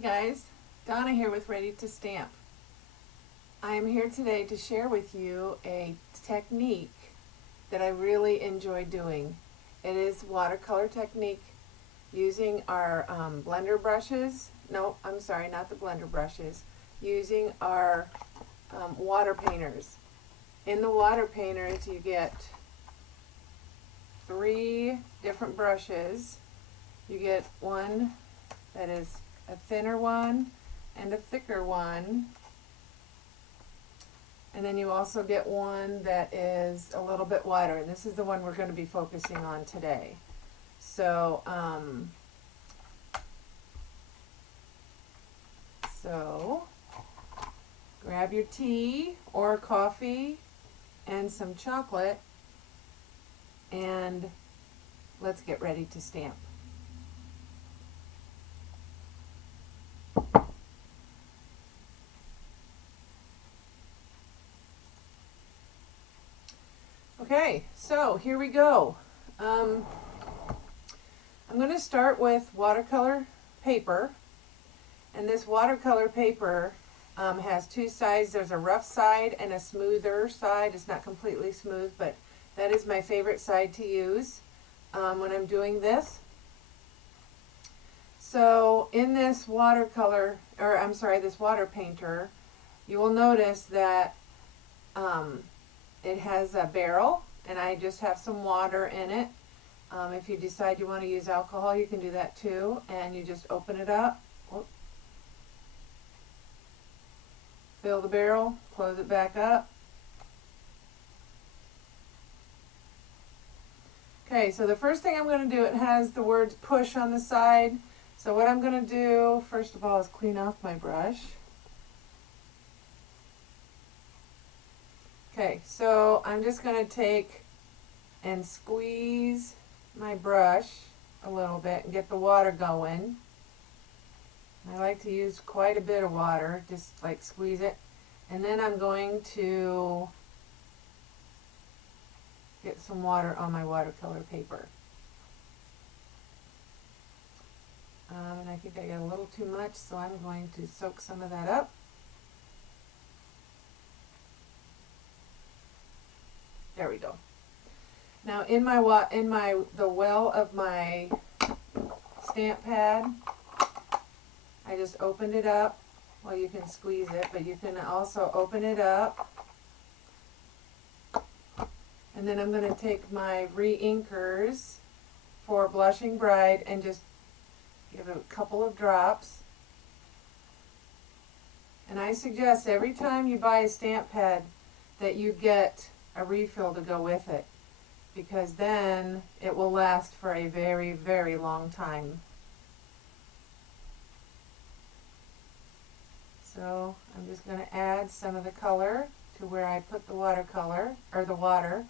Hey guys, Donna here with Ready to Stamp. I am here today to share with you a technique that I really enjoy doing. It is watercolor technique using our blender brushes. No, I'm sorry, not the blender brushes. Using our water painters. In the water painters you get 3 different brushes. You get one that is a thinner one and a thicker one, and then you also get one that is a little bit wider, and this is the one we're going to be focusing on today. So grab your tea or coffee and some chocolate, and let's get ready to stamp. Okay, so here we go. I'm going to start with watercolor paper, and this watercolor paper has 2 sides. There's a rough side and a smoother side. It's not completely smooth, but that is my favorite side to use when I'm doing this. So in this watercolor, or I'm sorry, this water painter, you will notice that it has a barrel, and I just have some water in it. If you decide you want to use alcohol, you can do that too, and you just open it up, fill the barrel, close it back up. Okay, so the first thing I'm going to do, it has the words push on the side. So what I'm going to do, first of all, is clean off my brush. Okay, so I'm just going to take and squeeze my brush a little bit and get the water going. I like to use quite a bit of water, just like squeeze it. And then I'm going to get some water on my watercolor paper. And I think I got a little too much, so I'm going to soak some of that up. There we go. Now in the well of my stamp pad, I just opened it up. Well, you can squeeze it, but you can also open it up. And then I'm going to take my re-inkers for Blushing Bride and just give it a couple of drops. And I suggest every time you buy a stamp pad that you get a refill to go with it, because then it will last for a very, very long time. So I'm just going to add some of the color to where I put the watercolor, or the water.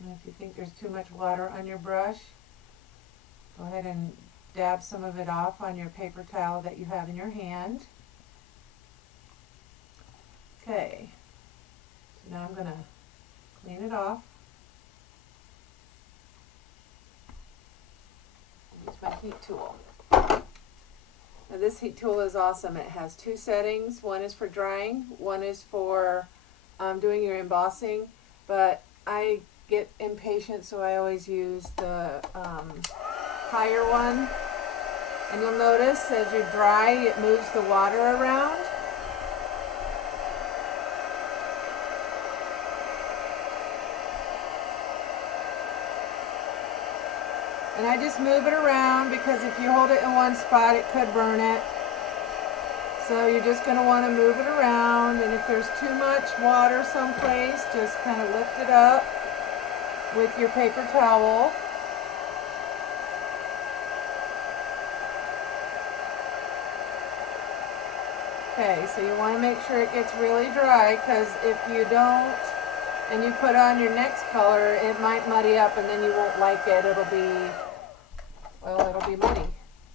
And if you think there's too much water on your brush, go ahead and dab some of it off on your paper towel that you have in your hand. Okay, so now I'm going to clean it off. Use my heat tool. Now this heat tool is awesome. It has 2 settings. One is for drying, one is for doing your embossing, but I get impatient, so I always use the higher one. And you'll notice as you dry, it moves the water around. And I just move it around because if you hold it in one spot, it could burn it. So you're just going to want to move it around, and if there's too much water someplace, just kind of lift it up with your paper towel. Okay, so you want to make sure it gets really dry, because if you don't and you put on your next color, it might muddy up and then you won't like it. It'll be muddy.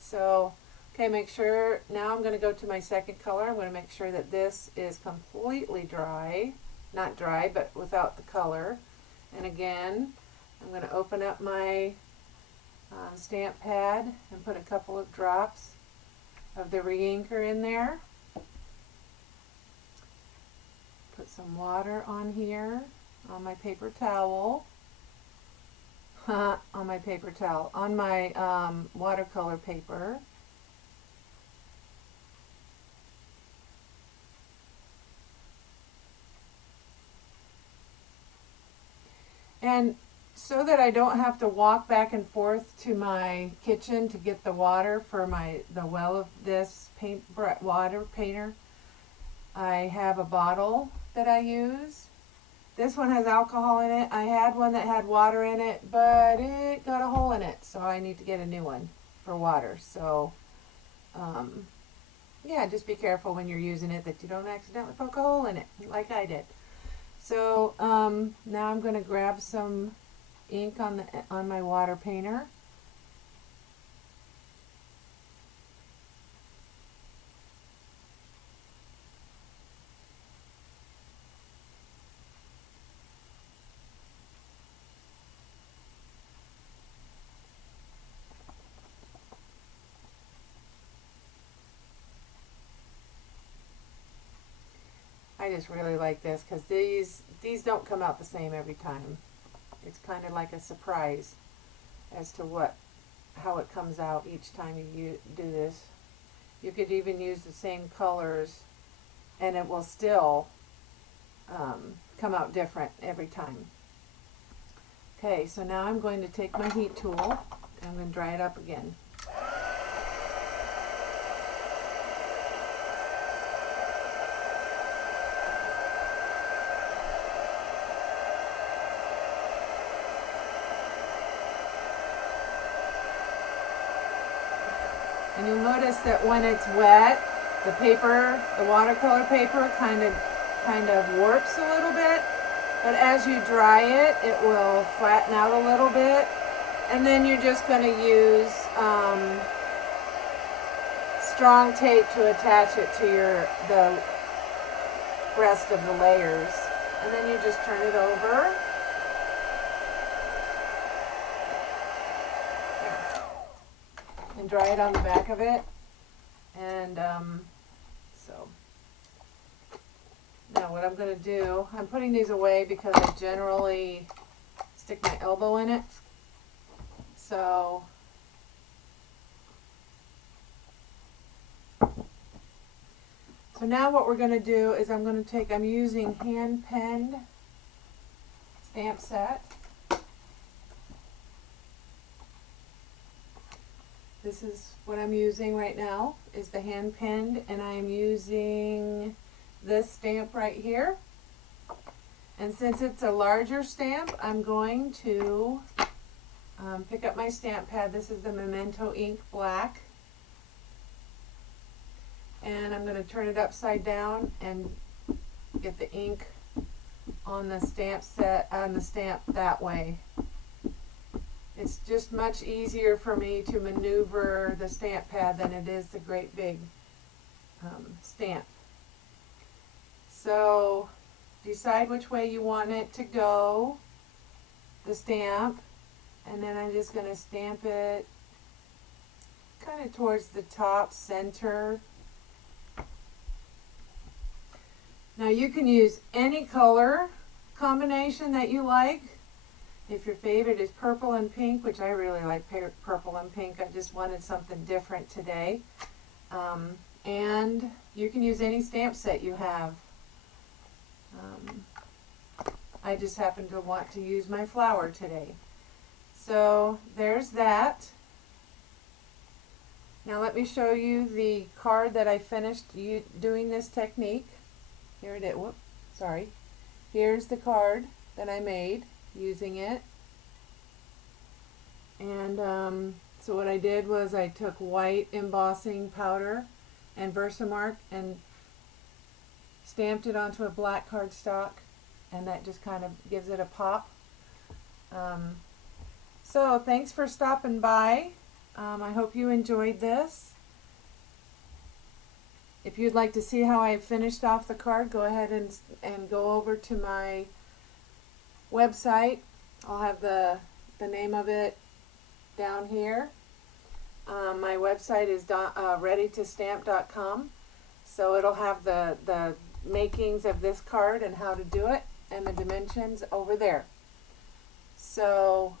So, okay, make sure, now I'm going to go to my second color. I'm going to make sure that this is completely dry. Not dry, but without the color. And again, I'm going to open up my stamp pad and put a couple of drops of the re-inker in there. Put some water on here, on my paper towel. On my paper towel, on my watercolor paper. And so that I don't have to walk back and forth to my kitchen to get the water for the well of this water painter, I have a bottle that I use. This one has alcohol in it. I had one that had water in it, but it got a hole in it, so I need to get a new one for water. So, yeah, just be careful when you're using it that you don't accidentally poke a hole in it, like I did. So now I'm going to grab some ink on my water painter. I just really like this because these don't come out the same every time. It's kind of like a surprise as to how it comes out each time you do this. You could even use the same colors and it will still come out different every time. Okay, so now I'm going to take my heat tool and I'm going to dry it up again. And you'll notice that when it's wet, the watercolor paper kind of warps a little bit. But as you dry it, it will flatten out a little bit. And then you're just going to use strong tape to attach it to the rest of the layers. And then you just turn it over. And dry it on the back of it. And so now what I'm going to do, I'm putting these away because I generally stick my elbow in it. So now what we're going to do is I'm using hand penned stamp set. This is what I'm using right now, is the hand penned, and I'm using this stamp right here. And since it's a larger stamp, I'm going to pick up my stamp pad. This is the Memento Ink Black. And I'm going to turn it upside down and get the ink on the stamp that way. It's just much easier for me to maneuver the stamp pad than it is the great big stamp. So decide which way you want it to go, the stamp, and then I'm just going to stamp it kind of towards the top center. Now you can use any color combination that you like. If your favorite is purple and pink, which I really like purple and pink, I just wanted something different today. And you can use any stamp set you have. I just happen to want to use my flower today. So there's that. Now let me show you the card that I finished doing this technique. Here it is. Whoop, sorry. Here's the card that I made using it. And so what I did was I took white embossing powder and Versamark and stamped it onto a black cardstock, and that just kind of gives it a pop. So thanks for stopping by. I hope you enjoyed this. If you'd like to see how I finished off the card, go ahead and go over to my website, I'll have the name of it down here. My website is readytostamp.com, so it'll have the makings of this card and how to do it and the dimensions over there. So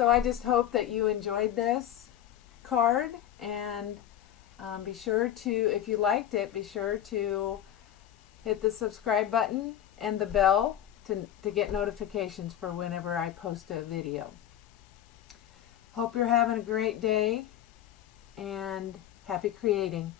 I just hope that you enjoyed this card, and be sure to, if you liked it, be sure to hit the subscribe button and the bell to get notifications for whenever I post a video. Hope you're having a great day, and happy creating.